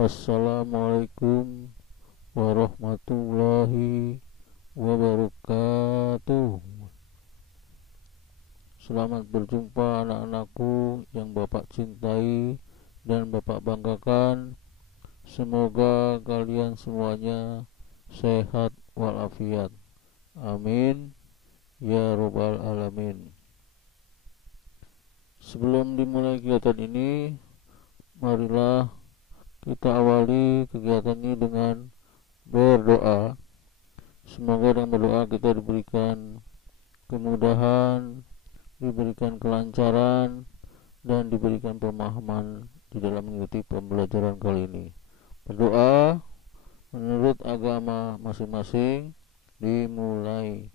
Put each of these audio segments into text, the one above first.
Assalamualaikum warahmatullahi wabarakatuh. Selamat berjumpa anak-anakku yang Bapak cintai dan Bapak banggakan. Semoga kalian semuanya sehat walafiat. Amin ya robbal alamin. Sebelum dimulai kegiatan ini, marilah kita awali kegiatan ini dengan berdoa. Semoga dengan berdoa kita diberikan kemudahan, diberikan kelancaran, dan diberikan pemahaman di dalam mengikuti pembelajaran kali ini. Berdoa menurut agama masing-masing dimulai.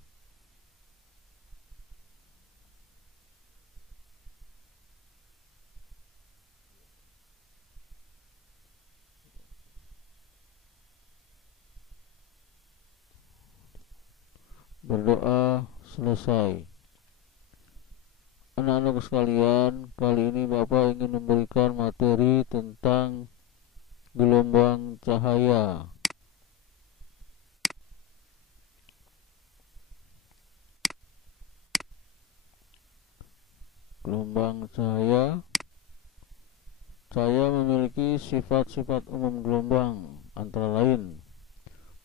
Berdoa selesai. Anak-anak sekalian, kali ini Bapak ingin memberikan materi tentang gelombang cahaya. Gelombang cahaya memiliki sifat-sifat umum gelombang, antara lain: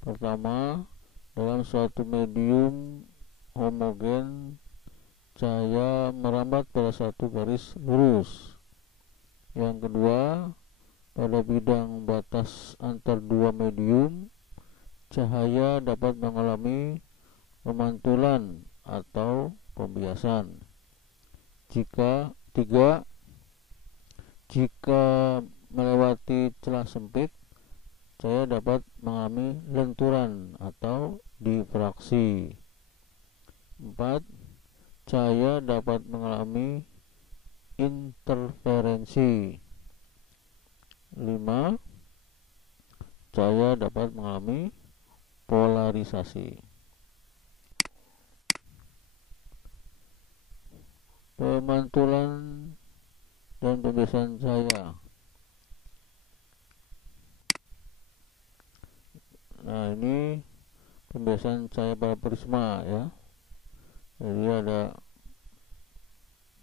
pertama, dalam suatu medium homogen, cahaya merambat pada satu garis lurus. Yang kedua, pada bidang batas antar dua medium, cahaya dapat mengalami pemantulan atau pembiasan. Jika melewati celah sempit, cahaya dapat mengalami lenturan atau difraksi. 4. Cahaya dapat mengalami interferensi. 5. Cahaya dapat mengalami polarisasi. Pemantulan dan pembiasan cahaya. Nah, ini pembiasan cahaya pada prisma ya. Jadi ada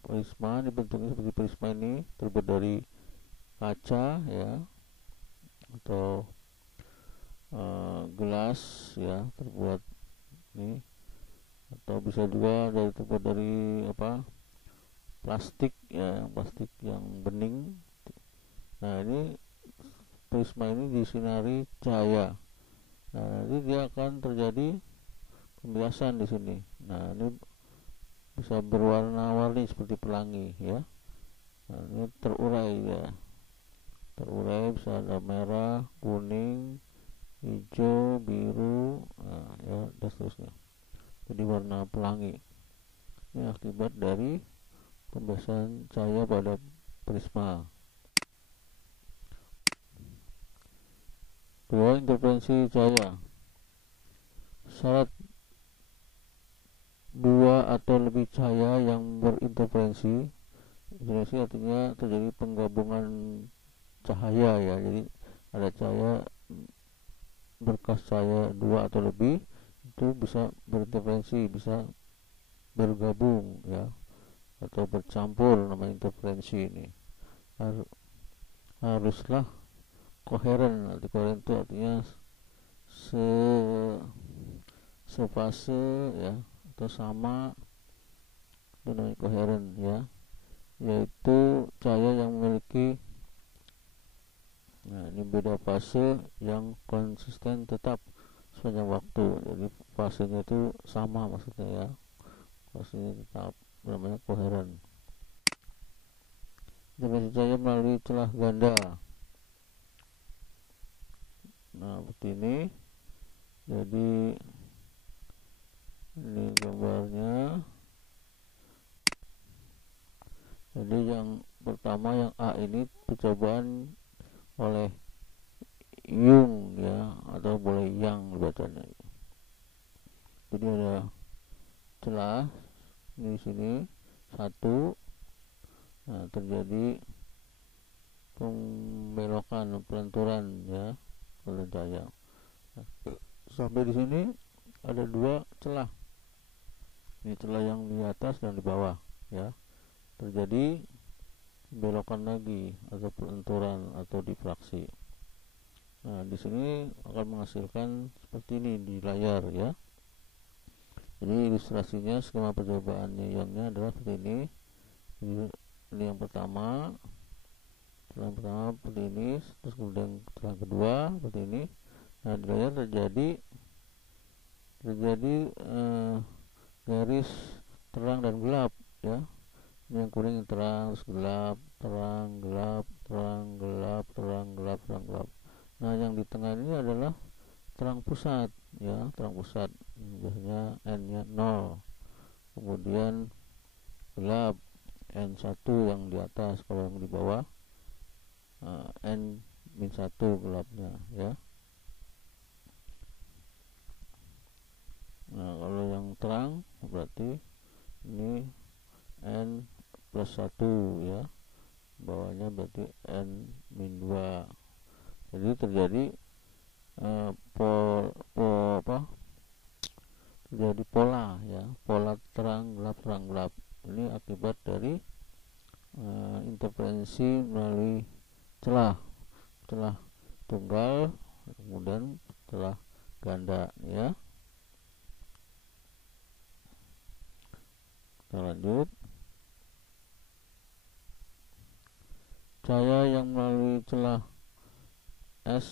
prisma, dibentuknya seperti prisma ini, terbuat dari kaca ya, atau gelas ya, terbuat ini, atau bisa juga terbuat dari plastik ya, plastik yang bening. Nah, ini prisma ini disinari cahaya. Nah, nanti dia akan terjadi pembiasan di sini. Nah, ini bisa berwarna-warni seperti pelangi ya. Nah, ini terurai ya. Terurai bisa ada merah, kuning, hijau, biru, nah, ya, dan seterusnya. Jadi warna pelangi. Ini akibat dari pembiasan cahaya pada prisma. Kedua, interferensi cahaya. Syarat dua atau lebih cahaya yang berinterferensi. Interferensi artinya terjadi penggabungan cahaya ya. Jadi ada cahaya, berkas cahaya dua atau lebih, itu bisa berinterferensi, bisa bergabung ya, atau bercampur, namanya interferensi ini. Haruslah koheren. Koheren itu artinya sefase ya, atau sama, itu namanya koheren ya, yaitu cahaya yang memiliki, nah ini beda fase yang konsisten tetap sepanjang waktu. Jadi fasenya itu sama maksudnya ya, fasenya tetap, namanya koheren. Interferensi cahaya melalui celah ganda. Nah, seperti ini. Jadi ini gambarnya. Jadi yang pertama, yang A ini percobaan oleh Jung ya, atau boleh Yang bacanya. Jadi ada celah di sini satu. Nah, terjadi pembelokan, pelenturan ya, pelenturan cahaya. Nah, sampai di sini ada dua celah. Ini celah yang di atas dan di bawah ya. Terjadi belokan lagi atau pelenturan atau difraksi. Nah, di sini akan menghasilkan seperti ini di layar ya. Jadi ilustrasinya, skema percobaan ionnya adalah seperti ini. Ini yang pertama, seperti ini, terus kemudian yang kedua seperti ini. Nah, di layar terjadi garis terang dan gelap ya. Ini yang kuning yang terang, terus gelap, terang, gelap, terang, gelap, terang, gelap, terang, gelap. Nah, yang di tengah ini adalah terang pusat ya, terang pusat. Biasanya N-nya 0. Kemudian gelap N1 yang di atas, kalau yang di bawah N-1 gelapnya ya. Nah, kalau yang terang berarti ini N+1 ya, bawahnya berarti N-2. Jadi terjadi terjadi pola ya, pola terang gelap, terang gelap. Ini akibat dari interferensi melalui celah tunggal, kemudian celah ganda ya. Kita lanjut. Cahaya yang melalui celah S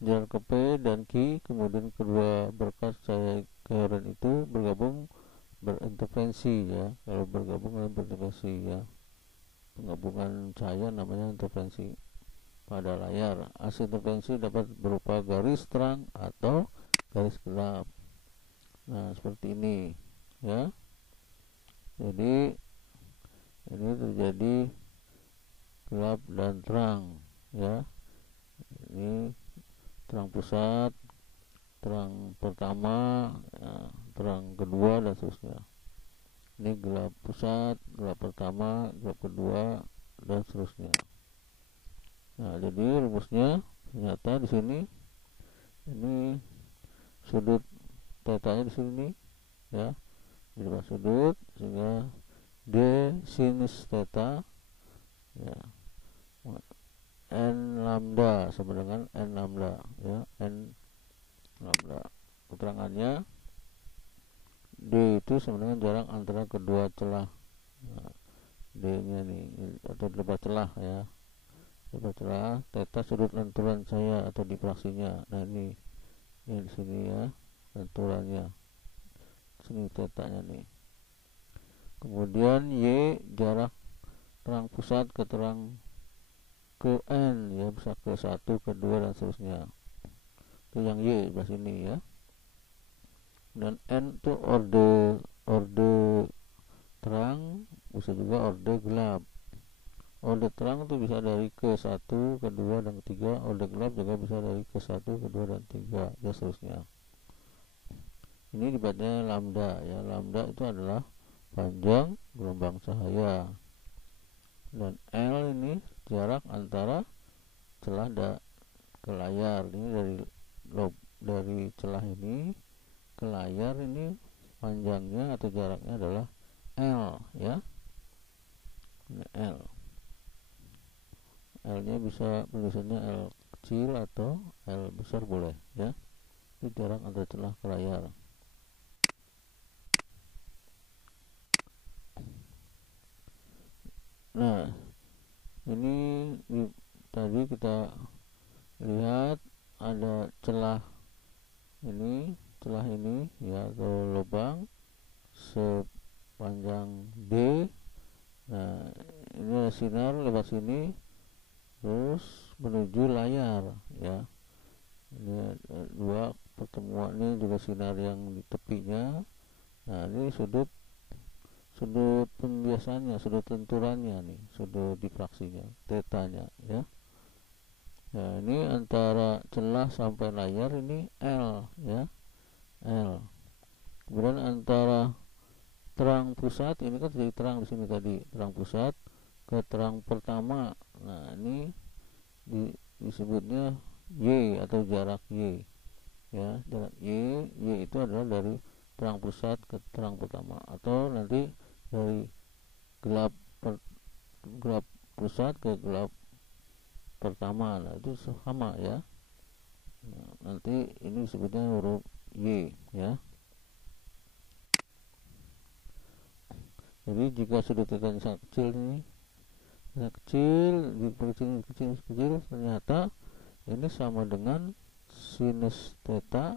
jarak ke P dan Q, kemudian kedua berkas cahaya koheren itu bergabung berinterferensi ya. Kalau bergabung berinterferensi ya, penggabungan cahaya namanya interferensi pada layar. Hasil interferensi dapat berupa garis terang atau garis gelap. Nah, seperti ini ya. Jadi ini terjadi gelap dan terang ya. Ini terang pusat, terang pertama ya, terang kedua dan seterusnya. Ini gelap pusat, gelap pertama, gelap kedua dan seterusnya. Nah, jadi rumusnya ternyata di sini ini sudut tetanya di sini ya, di depan sudut, sehingga D sinus theta ya, N lambda sama dengan N lambda ya, N lambda. Keterangannya D itu sama dengan jarak antara kedua celah. Nah, D-nya nih atau lebar celah ya, lebar celah, theta sudut lenturan cahaya atau difraksinya. Nah, ini di sini ya, lenturannya sini tetanya nih. Kemudian Y jarak terang pusat ke terang ke N ya, bisa ke 1, ke 2 dan seterusnya. Itu yang Y sebelah sini ya. Dan N itu orde terang, bisa juga orde gelap. Orde terang itu bisa dari ke 1, ke 2 dan ke 3. Orde gelap juga bisa dari ke 1, ke 2 dan 3 dan seterusnya. Ini dibaca lambda ya. Lambda itu adalah panjang gelombang cahaya. Dan L ini jarak antara celah ke layar. Ini dari celah ini ke layar, ini panjangnya atau jaraknya adalah L ya. Ini L. L-nya bisa tulisannya L kecil atau L besar boleh ya. Itu jarak antara celah ke layar. Nah, ini tadi kita lihat ada celah ini ya, atau lubang sepanjang D. Nah, ini ada sinar lewat sini terus menuju layar ya. Ini dua pertemuan, ini juga sinar yang di tepinya. Nah, ini sudut pembiasannya, sudut lenturannya nih, sudut difraksinya, tetanya ya. Nah, ini antara celah sampai layar ini L ya, L. Kemudian antara terang pusat, ini kan jadi terang di sini tadi, terang pusat ke terang pertama. Nah, ini disebutnya Y atau jarak Y ya. Jarak Y itu adalah dari terang pusat ke terang pertama, atau nanti dari gelap pusat ke gelap pertama. Nah itu sama ya. Nah, nanti ini disebutnya huruf Y ya. Jadi jika sudut tetanya sangat kecil ini, kecil, ternyata ini sama dengan sinus theta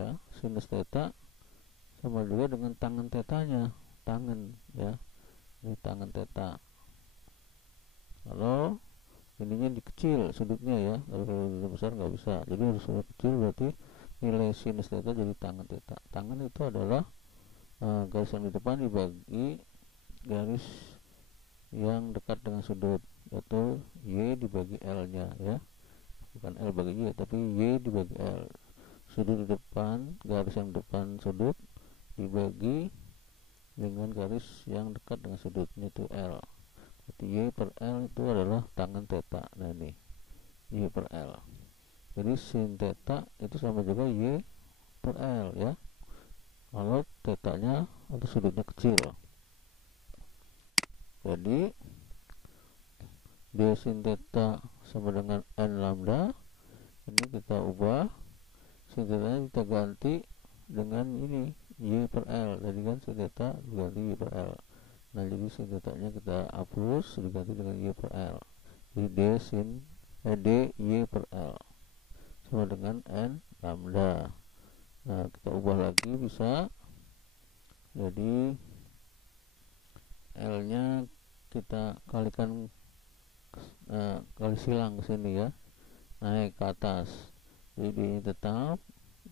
ya. Sinus theta sama juga dengan tangen tetanya, tangen ya. Ini tangen theta. Kalau ininya dikecil sudutnya ya, tapi kalau sudut besar nggak bisa. Jadi harus sudut kecil, berarti nilai sinus theta jadi tangen theta. Tangen itu adalah garis yang di depan dibagi garis yang dekat dengan sudut, yaitu Y dibagi L nya ya. Bukan L bagi Y, tapi Y dibagi L. Sudut di depan, garis yang depan sudut dibagi dengan garis yang dekat dengan sudutnya, itu L. Jadi Y per L itu adalah tangen theta. Nah ini Y per L. Jadi sin theta itu sama juga Y per L ya, kalau tetanya atau sudutnya kecil. Jadi D sin theta sama dengan N lambda. Ini kita ubah, sin theta kita ganti dengan ini Y per L. Jadi kan sin theta diganti Y per L. Nah jadi sin theta-nya kita hapus, diganti dengan Y per L. Jadi D Y per L sama dengan N lambda. Nah kita ubah lagi bisa, jadi L nya kita kalikan kali silang ke sini ya, naik ke atas. Jadi D tetap,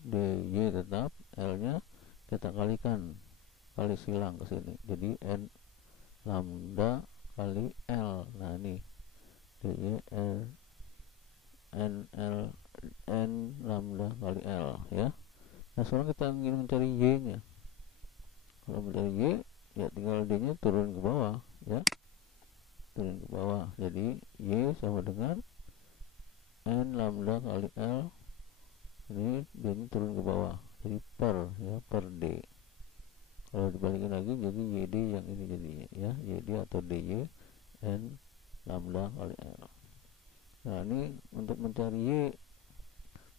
DY tetap, L nya kita kalikan kali silang ke sini, jadi N lambda kali L. Nah ini DY N lambda kali L ya. Nah sekarang kita ingin mencari Y nya. Kalau mencari Y ya tinggal D nya turun ke bawah ya, turun ke bawah. Jadi Y sama dengan N lambda kali L. Ini D nya turun ke bawah, jadi per D. Kalau dibalikin lagi jadi YD yang ini jadinya ya, YD atau DY N lambda kali L. Nah ini untuk mencari Y,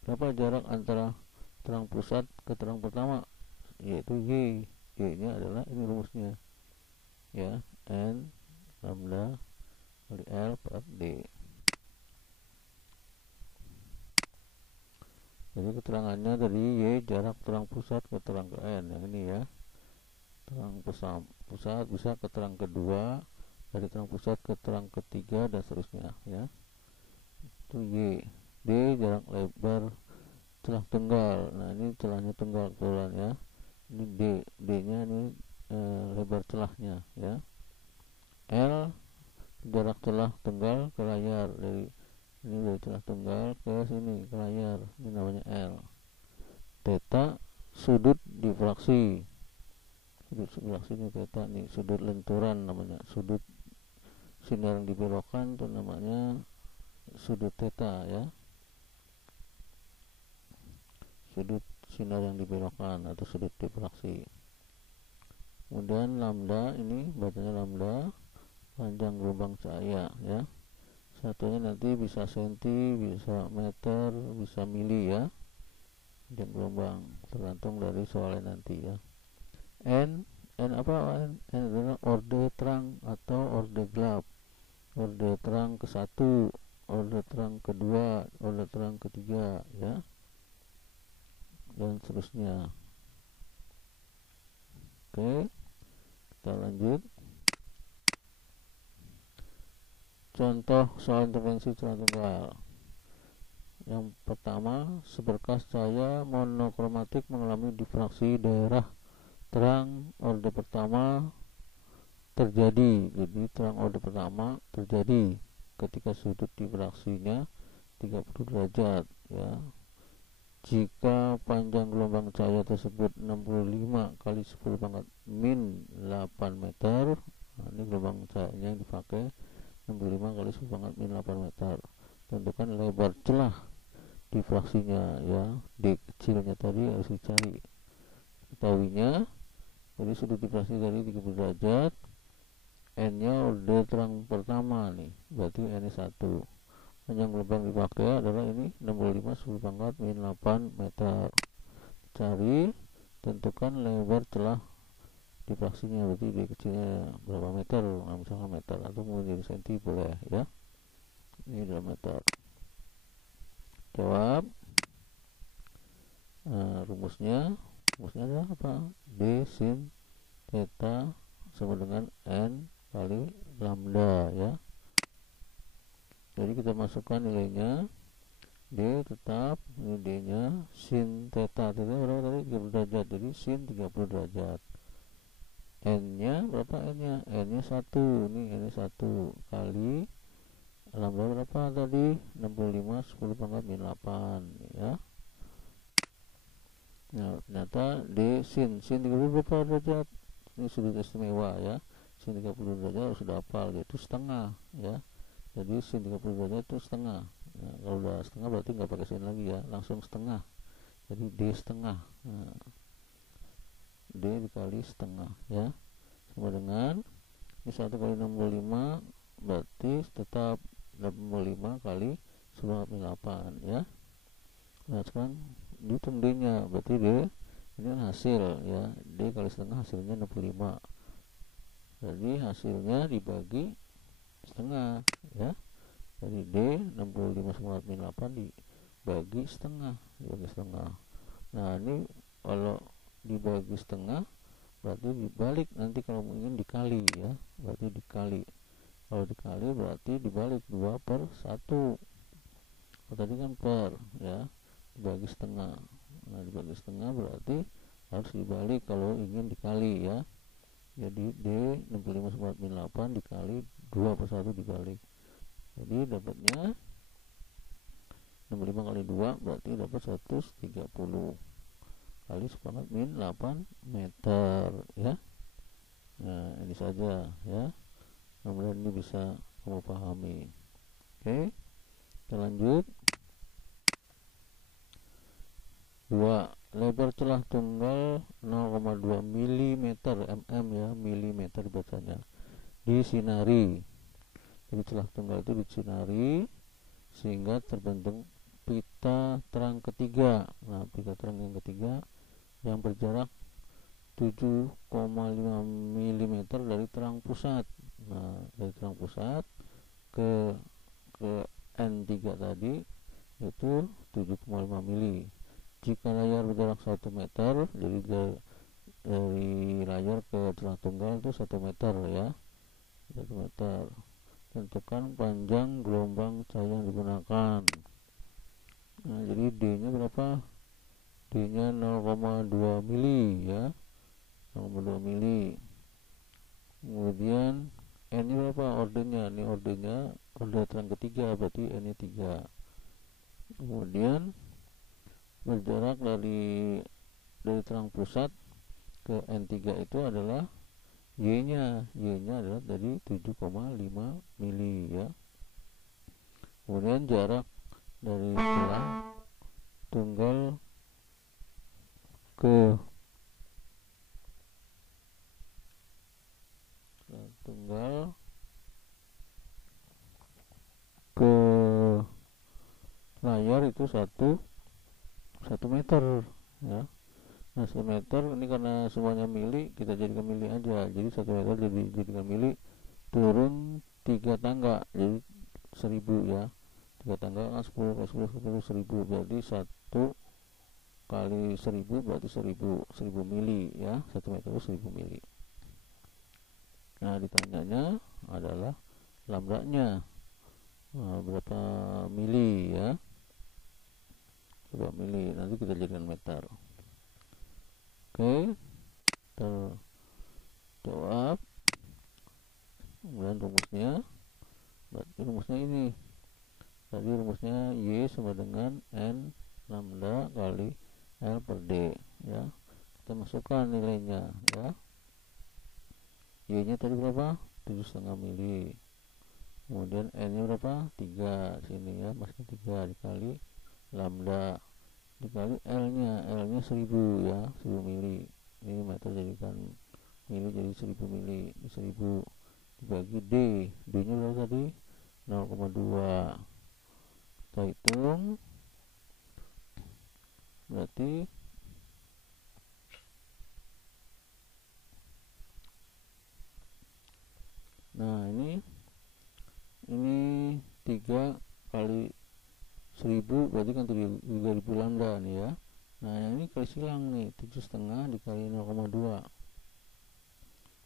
berapa jarak antara terang pusat ke terang pertama, yaitu Y nya adalah ini rumusnya ya, N lambda kali L per D. Jadi keterangannya dari Y jarak terang pusat ke terang ke N yang ini ya. Terang pusat bisa ke terang kedua, dari terang pusat ke terang ketiga dan seterusnya ya. Itu Y. D jarak lebar celah tunggal. Nah ini celahnya tunggal kebetulan ya. Ini D nya ini lebar celahnya ya. L jarak celah tunggal ke layar, dari celah tunggal ke sini ke layar, ini namanya L. Theta sudut difraksi, ini theta nih, sudut lenturan namanya, sudut sinar yang dibelokkan itu namanya sudut theta ya, sudut sinar yang dibelokkan atau sudut difraksi. Kemudian lambda, ini bacanya lambda, panjang gelombang cahaya ya. Satunya nanti bisa senti, bisa meter, bisa mili ya, panjang gelombang, tergantung dari soalnya nanti ya. N apa? N adalah orde terang atau orde gelap. Orde terang ke-1, orde terang kedua, orde terang ketiga ya, dan seterusnya. Oke, kita lanjut. Contoh soal intervensi celana tunggal. Yang pertama, seberkas cahaya monokromatik mengalami difraksi daerah terang orde pertama terjadi. Jadi terang orde pertama terjadi ketika sudut difraksinya 30 derajat ya. Jika panjang gelombang cahaya tersebut 65 kali 10 pangkat min 8 meter. Nah, ini gelombang cahayanya yang dipakai 65 kali 10 pangkat min 8 meter. Tentukan lebar celah di fraksinya ya, D kecilnya tadi harus dicari. Ketahuinya jadi sudut difraksi dari 30 derajat, N nya order terang pertama nih, berarti N nya 1. Panjang gelombang dipakai adalah ini 65 10 pangkat min 8 meter. Cari, tentukan lebar celah di fraksinya, berarti D kecilnya berapa meter, nah, misalkan meter atau mau jadi senti boleh ya, ini adalah meter. Jawab. Rumusnya adalah apa? D sin theta sama dengan N kali lambda ya. Jadi kita masukkan nilainya, D tetap, ini D nya sin theta berapa tadi? 30 derajat, jadi sin 30 derajat. N nya berapa? N nya 1, ini N nya 1 kali lambda berapa tadi? 65 10 pangkat min 8 ya. Nah, ternyata D sin 30 berapa derajat? Ini sudut istimewa ya. Sin 30 derajat harus sudah hafal, yaitu setengah ya. Jadi sin 30 derajat itu setengah. Nah, kalau udah setengah berarti nggak pakai sin lagi ya, langsung setengah. Jadi D setengah. Nah, D dikali setengah ya, sama dengan ini 1 kali 65 berarti tetap 65 kali 98 ya. Nah sekarang dihitung D nya, berarti D ini kan hasil ya, D kali setengah hasilnya 65, jadi hasilnya dibagi setengah ya. Jadi D 65,8 dibagi setengah, Nah ini kalau dibagi setengah berarti dibalik, nanti kalau ingin dikali ya, berarti dikali. Kalau dikali berarti dibalik 2 per 1. Oh, tadi kan per ya, dibagi setengah. Nah dibagi setengah berarti harus dibalik kalau ingin dikali ya. Jadi D 65,8 dikali 2 per 1 dibalik, jadi dapatnya 65 kali 2 berarti dapat 130 kali sepakat min 8 meter ya. Nah ini saja ya, mudah-mudahan ini bisa kamu pahami. Oke, kita lanjut. 2. Lebar celah tunggal 0,2 mm ya, milimeter bacanya, disinari. Jadi celah tunggal itu disinari sehingga terbentuk pita terang ketiga. Nah pita terang yang ketiga yang berjarak 7,5 mm dari terang pusat. Nah dari terang pusat ke N3 tadi itu 7,5 mm. Jika layar berjarak 1 meter, jadi dari layar ke celah tunggal itu 1 meter ya, 1 meter. Tentukan panjang gelombang cahaya yang digunakan. Nah jadi D nya berapa? D nya 0,2 mili ya, 0,2 mili. Kemudian N nya berapa? Ordernya, ini ordernya order terang ketiga, berarti N nya 3. Kemudian berjarak dari terang pusat ke N3 itu adalah Y nya adalah dari 7,5 mili ya. Kemudian jarak dari celah tunggal ke layar itu 1 meter ya. Nah 1 meter ini karena semuanya mili, kita jadikan mili aja, jadi 1 meter jadikan mili, turun 3 tangga jadi 1000 ya. 3 tangga kan 10 kali 10 1000, berarti 1 kali 1000 berarti 1000 mili ya, 1 meter itu 1000 mili. Nah ditanyanya adalah lambdanya berapa mili ya, berapa mili, nanti kita jadikan meter. Oke, terjawab. Kemudian rumusnya ini tadi, rumusnya Y sama dengan N lambda kali L per D ya. Kita masukkan nilainya ya. Y nya tadi berapa? 7,5 mili. kemudian N nya berapa? 3 sini ya, masih 3 dikali lambda dikali L nya 1000 ya, 1000 mili. Ini meter jadikan mili jadi 1000 mili, 1000 dibagi D nya berapa tadi? 0,2. Kita hitung berarti nah ini 3 kali 1000 berarti kan 3000 lambda nih ya. Nah yang ini kali silang nih, 7,5 dikali 0,2,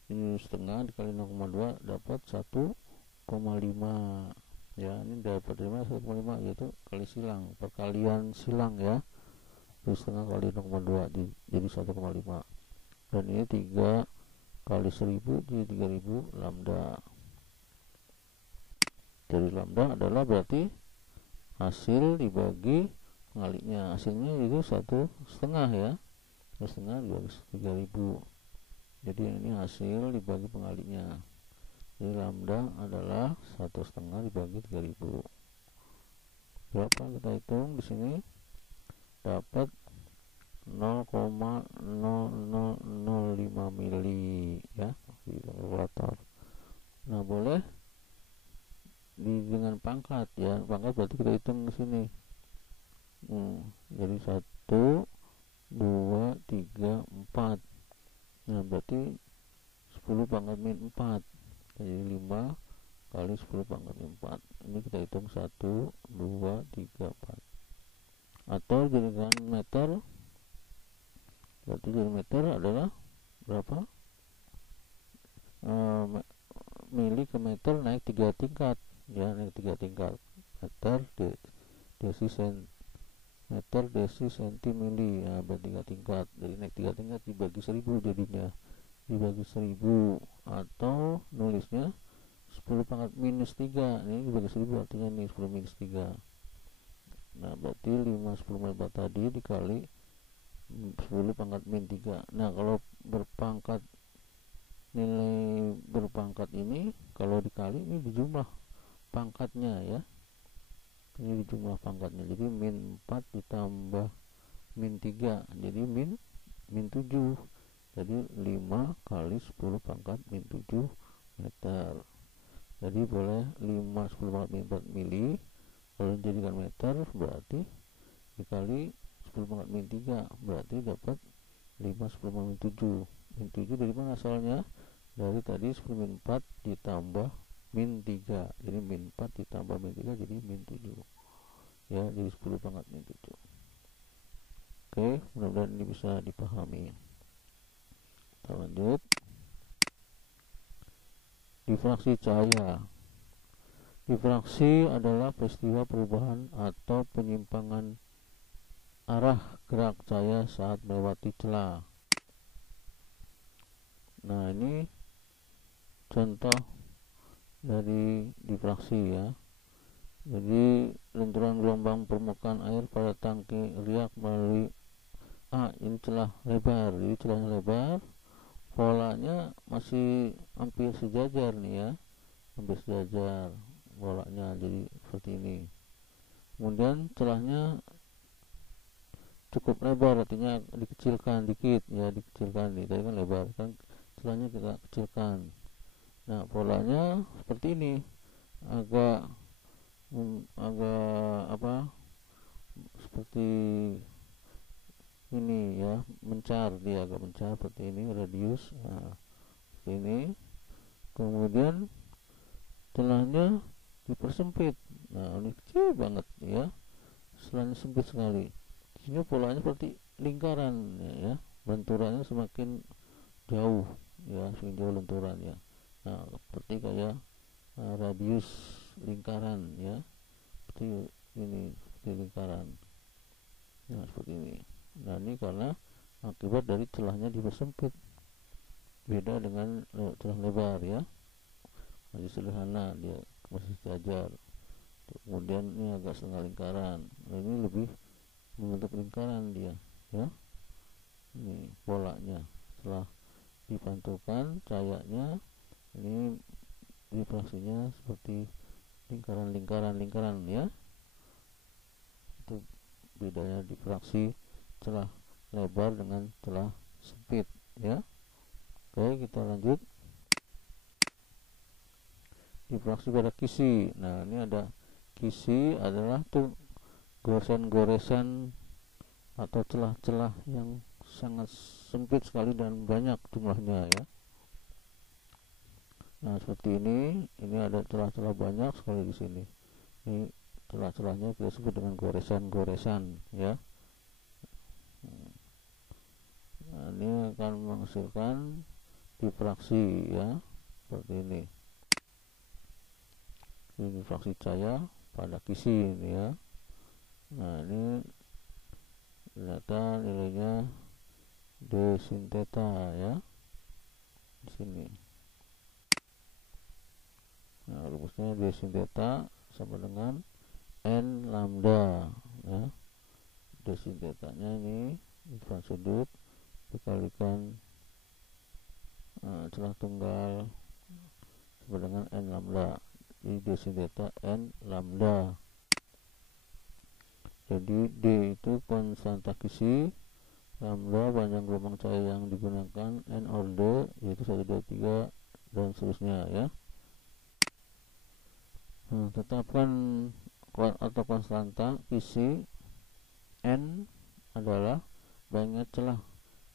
ini setengah dikali 0,2 dapat 1,5 ya. Ini dapat dari mana 1,5? Yaitu kali silang, perkalian silang ya, 7,5 kali 0,2 jadi 1,5. Dan ini 3 kali 1000 jadi 3000 lambda. Dari lambda adalah berarti hasil dibagi pengaliknya, hasilnya itu 1,5 ya, 1,5 dibagi 3000. Jadi ini hasil dibagi pengaliknya. Jadi lambda adalah 1,5 dibagi 3000. Berapa kita hitung di sini? Dapat 0,0005 mili ya di kalkulator. Nah boleh dengan pangkat ya, pangkat berarti kita hitung di sini. Jadi 1, 2, 3, 4. Nah berarti 10 pangkat min 4 jadi 5 kali 10 pangkat min 4. Ini kita hitung 1, 2, 3, 4. Atau jadikan meter, berarti jadi meter adalah berapa? Mili ke meter naik 3 tingkat ya, naik 3 tingkat. Meter desi senti mili ya, berarti 3 tingkat. Jadi naik 3 tingkat dibagi 1000 jadinya, dibagi 1000. Atau nulisnya 10 pangkat minus 3, ini dibagi 1000 artinya nih 10 minus 3. Nah berarti 10 meter tadi dikali 10 pangkat min 3. Nah kalau berpangkat, nilai berpangkat ini kalau dikali ini dijumlah pangkatnya ya, ini dijumlah pangkatnya. Jadi min 4 ditambah min 3 jadi min 7. Jadi 5 kali 10 pangkat min 7 meter. Jadi boleh 5 10 pangkat min 4 mili. Kalau dijadikan meter berarti dikali 10 pangkat min 3 berarti dapat 5 10 pangkat min 7. Min 7 dari mana asalnya? Dari tadi 10 min 4 ditambah min 3. Jadi min 4 ditambah min 3 jadi min 7 ya, jadi 10 pangkat min 7. Oke, mudah-mudahan ini bisa dipahami. Kita lanjut. Difraksi cahaya. Difraksi adalah peristiwa perubahan atau penyimpangan arah gerak cahaya saat melewati celah. Nah ini contoh dari difraksi ya. Jadi lenturan gelombang permukaan air pada tangki riak melalui ini celah lebar. Jadi celahnya lebar, polanya masih hampir sejajar nih ya, hampir sejajar polanya, jadi seperti ini. Kemudian celahnya cukup lebar, artinya dikecilkan dikit ya, dikecilkan nih, tadi kan lebar kan, celahnya kita kecilkan. Nah polanya seperti ini, agak seperti ini ya, mencar, dia agak mencar seperti ini, radius seperti ini. Kemudian celahnya dipersempit, nah ini kecil banget ya, celahnya sempit sekali, sehingga polanya seperti lingkaran ya, benturannya semakin jauh ya, semakin jauh lenturannya. Nah seperti kayak radius lingkaran ya, seperti ini, seperti lingkaran. Nah seperti ini. Nah ini karena akibat dari celahnya dipersempit, beda dengan celah lebar ya, masih sederhana, dia masih sejajar. Kemudian ini agak setengah lingkaran, nah ini lebih membentuk lingkaran dia ya. Ini polanya setelah dipantulkan cahayanya, ini difraksinya seperti lingkaran ya. Itu bedanya difraksi celah lebar dengan celah sempit ya. Oke, kita lanjut. Difraksi pada kisi. Nah, ini ada kisi adalah tuh goresan-goresan atau celah-celah yang sangat sempit sekali dan banyak jumlahnya ya. Nah, seperti ini ada celah-celah banyak sekali di sini. Ini celah-celahnya kita sebut dengan goresan-goresan ya. Nah, ini akan menghasilkan difraksi ya, seperti ini. Ini difraksi cahaya pada kisi ini ya. Nah, ini ternyata nilainya d sin theta ya, di sini. Nah, rumusnya d sin theta sama dengan n lambda ya. D sin theta nya ini ukuran sudut dikalikan celah tunggal sama dengan n lambda. Jadi d sin theta n lambda. Jadi d itu konstanta kisi, lambda panjang gelombang cahaya yang digunakan, n order yaitu 1, 2, 3 dan seterusnya ya. Tetapkan atau konstanta kisi n adalah banyaknya celah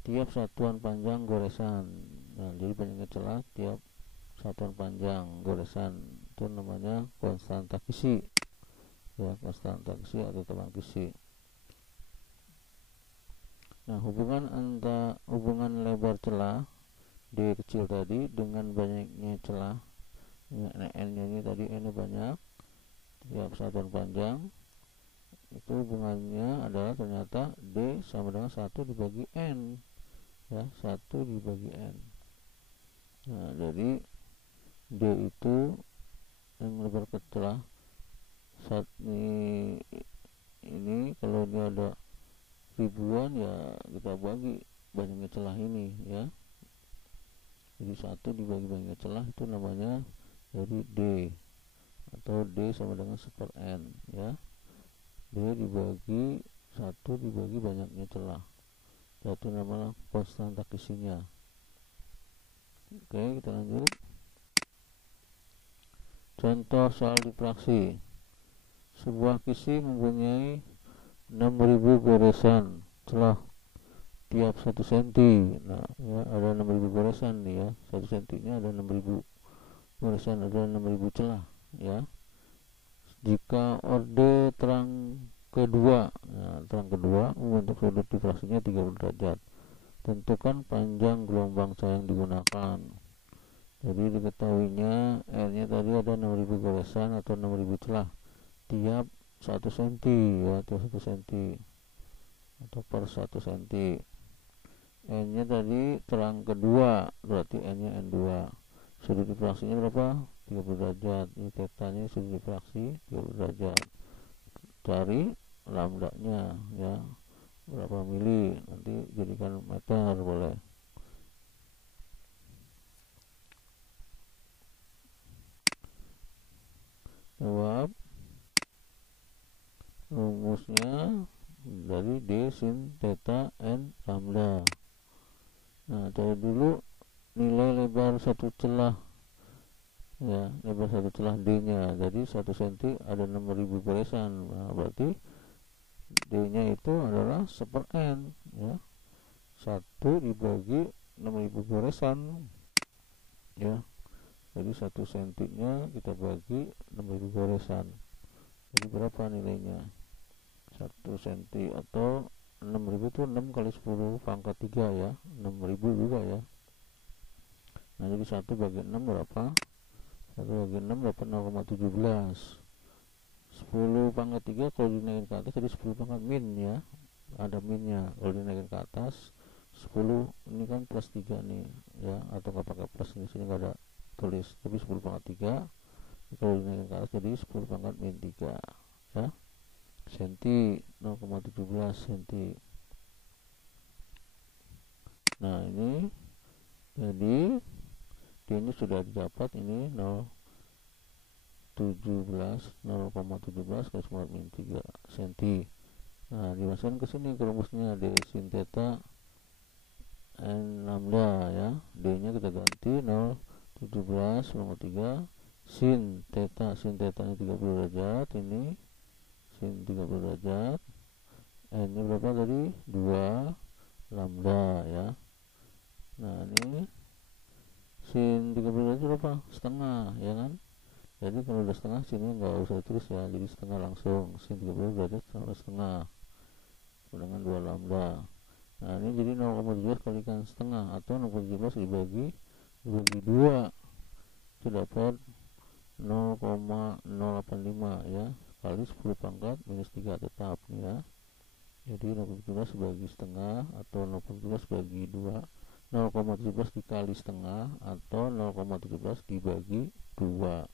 tiap satuan panjang goresan. Nah, jadi banyaknya celah tiap satuan panjang goresan itu namanya konstanta kisi ya, konstanta kisi atau tebalan kisi. Nah, hubungan lebar celah d kecil tadi dengan banyaknya celah ya, n nya ini tadi n nya banyak tiap satuan panjang, itu hubungannya adalah ternyata d sama dengan 1 dibagi n ya, 1 dibagi n. Nah, jadi d itu yang lebar ke celah saat ini kalau ini ada ribuan ya kita bagi banyaknya celah ini ya. Jadi 1 dibagi banyaknya celah itu namanya jadi d, atau d sama dengan 1 per n ya. D dibagi 1 dibagi banyaknya celah, itu namanya konstanta kisinya. Oke, kita lanjut. Contoh soal difraksi. Sebuah kisi mempunyai 6000 goresan celah tiap 1 cm. Nah ya, ada 6000 goresan nih ya, 1 cm nya ada 6000 goresan, ada 6000 celah ya. Jika orde terang kedua, nah, terang kedua membentuk sudut difraksinya 30 derajat, tentukan panjang gelombang cahaya yang digunakan. Jadi diketahuinya R nya tadi ada 6000 goresan atau 6000 celah tiap 1 cm ya, tiap 1 cm atau per 1 cm. N nya tadi terang kedua, berarti N nya N2. Sudut difraksinya berapa? 30 derajat. Ini theta nya sudut difraksi 30 derajat. Cari lambda nya ya, berapa mili, nanti jadikan meter boleh. Jawab. Rumusnya dari d sin theta n lambda. Nah, cari dulu nilai lebar satu celah ya, lebar satu celah d nya. Jadi 1 cm ada 6000 goresan. Nah, berarti d nya itu adalah 1 per n ya, 1 dibagi 6000 goresan ya. Jadi 1 cm nya kita bagi 6000 goresan, jadi berapa nilainya? 1 cm atau 6000 itu 6 kali 10 pangkat 3 ya, 6000 juga ya. Nah, jadi 1 bagi 6 berapa? 1 bagi 6 dapat 0,17. 10 pangkat 3 kalau dinaikin ke atas jadi 10 pangkat min ya, ada minnya. Kalau dinaikin ke atas 10 ini kan plus 3 nih ya, atau nggak pakai plus, di sini nggak ada tulis, tapi 10 pangkat 3 kalau dinaikin ke atas jadi 10 pangkat min 3 ya, senti 0,17 senti. Nah, ini jadi D nya sudah didapat, ini 0 0,17 kali 10 min 3 cm. Nah, dimasukkan ke sini ke rumusnya d sin theta n lambda ya. D nya kita ganti 0,17/3 sin theta ini 30 derajat, ini sin 30 derajat, n nya berapa tadi? 2 lambda ya. Nah, ini sin 30 derajat berapa? Setengah ya kan. Jadi kalau udah setengah sini nggak usah terus ya, jadi setengah langsung. Sin 30 derajat sama setengah dengan 2 lambda. Nah, ini jadi 0,17 kalikan setengah atau 0,17 dibagi 2 itu dapat 0,085 ya, kali 10 pangkat minus 3 tetap ya. Jadi 0,17 bagi setengah atau 0,17 bagi 2, 0,17 dikali setengah atau 0,17 dibagi 2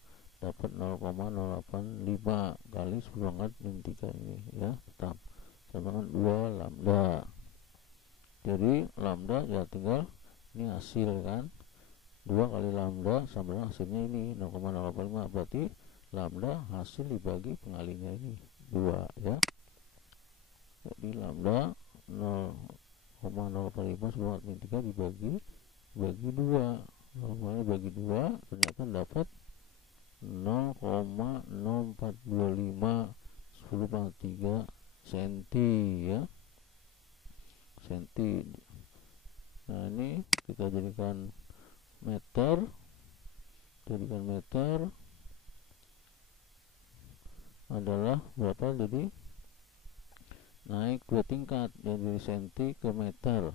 dapat 0,085 kali 10 pangkat min 3 ini ya, tetap sama dengan 2 lambda. Jadi lambda ya tinggal ini hasil kan, 2 kali lambda sama dengan hasilnya ini 0,085, berarti lambda hasil dibagi pengalinya ini 2 ya. Jadi lambda 0,085 10 min 3 dibagi 2, normalnya bagi 2 ternyata dapat 0,0425 10/3 cm ya, senti. Nah, ini kita jadikan meter, adalah berapa? Jadi naik 2 tingkat ya, dari senti ke meter,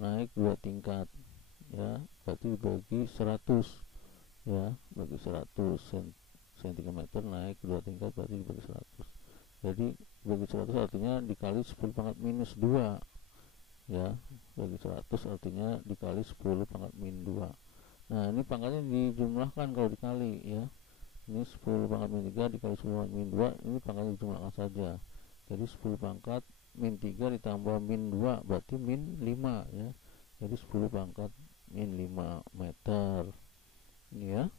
naik 2 tingkat ya, berarti dibagi 100 ya, bagi 100 senti ke meter naik 2 tingkat berarti dibagi 100. Jadi bagi 100 artinya dikali 10 pangkat minus 2 ya, bagi 100 artinya dikali 10 pangkat min 2. Nah, ini pangkatnya dijumlahkan kalau dikali ya, ini 10 pangkat min 3 dikali 10 pangkat min 2, ini pangkatnya dijumlahkan saja. Jadi 10 pangkat min 3 ditambah min 2 berarti min 5 ya, jadi 10 pangkat min 5 meter ini ya.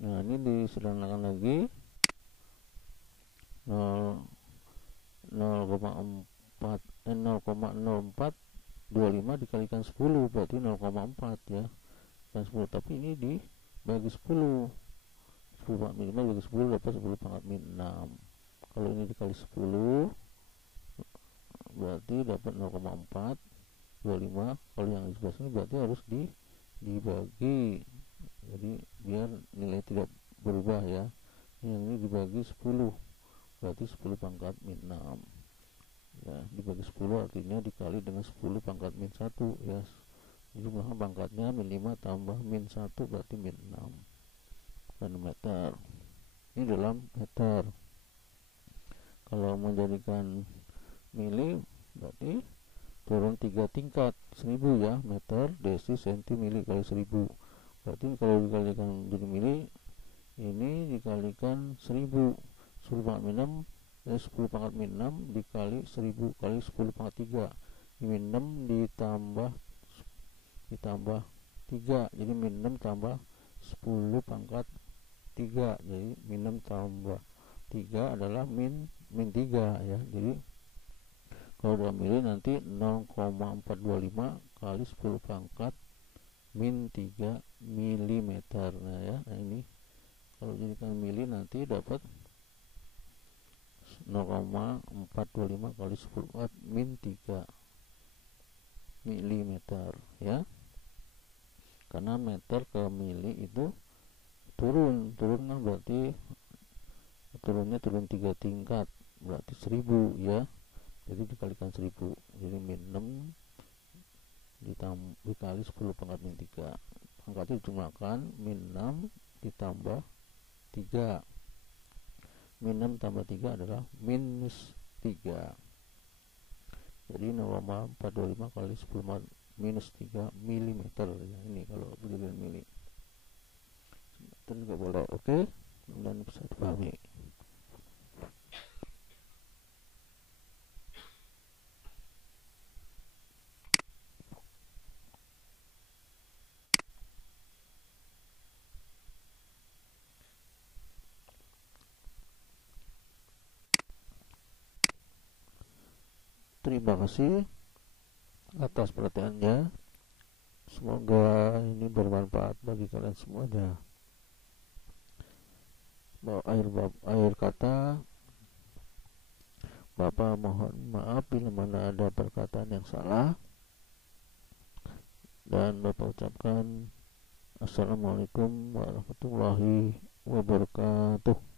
Nah, ini disederhanakan lagi 0,0425 dikalikan 10 berarti 0,4 ya, dan 10, tapi ini dibagi 10 pangkat min 5 bagi 10 dapat 10 pangkat min 6. Kalau ini dikali 10 berarti dapat 0,425. Kalau yang di sebelah sini berarti harus dibagi, jadi biar nilai tidak berubah ya. Yang ini dibagi 10 berarti 10 pangkat min 6 ya, dibagi 10 artinya dikali dengan 10 pangkat min 1 ya, jumlah pangkatnya min 5 tambah min 1 berarti min 6 dan meter. Ini dalam meter. Kalau menjadikan mili berarti turun 3 tingkat 1000 ya, meter, desi, senti, mili kali 1000. Berarti kalau dikalikan jadi mili ini dikalikan 1000, 10 pangkat min 6 ya, 10 pangkat min 6 dikali 1000 kali 10 pangkat 3, min 6 ditambah 3, jadi min 6 tambah 10 pangkat 3, jadi min 6 tambah 3 adalah min 3 ya. Jadi kalau dalam mili nanti 0,425 kali 10 pangkat min 3 milimeter. Nah ya, nah ini kalau jadikan mili nanti dapat 0,425 kali 10 pangkat min 3 milimeter ya, karena meter ke mili itu turun kan, berarti turunnya 3 tingkat berarti 1000 ya, jadi dikalikan 1000, jadi min 6 dikali 10 pangkat min 3, pangkatnya dijumlahkan min 6 ditambah 3, min 6 tambah 3 adalah minus 3, jadi 0,425 kali 10 minus 3 milimeter ya. Ini kalau berdasarkan mili itu juga boleh. Oke, dan bisa dipahami. terima kasih atas perhatiannya. Semoga ini bermanfaat bagi kalian semuanya. Akhir kata, Bapak mohon maaf bila mana ada perkataan yang salah, dan Bapak ucapkan Assalamualaikum warahmatullahi wabarakatuh.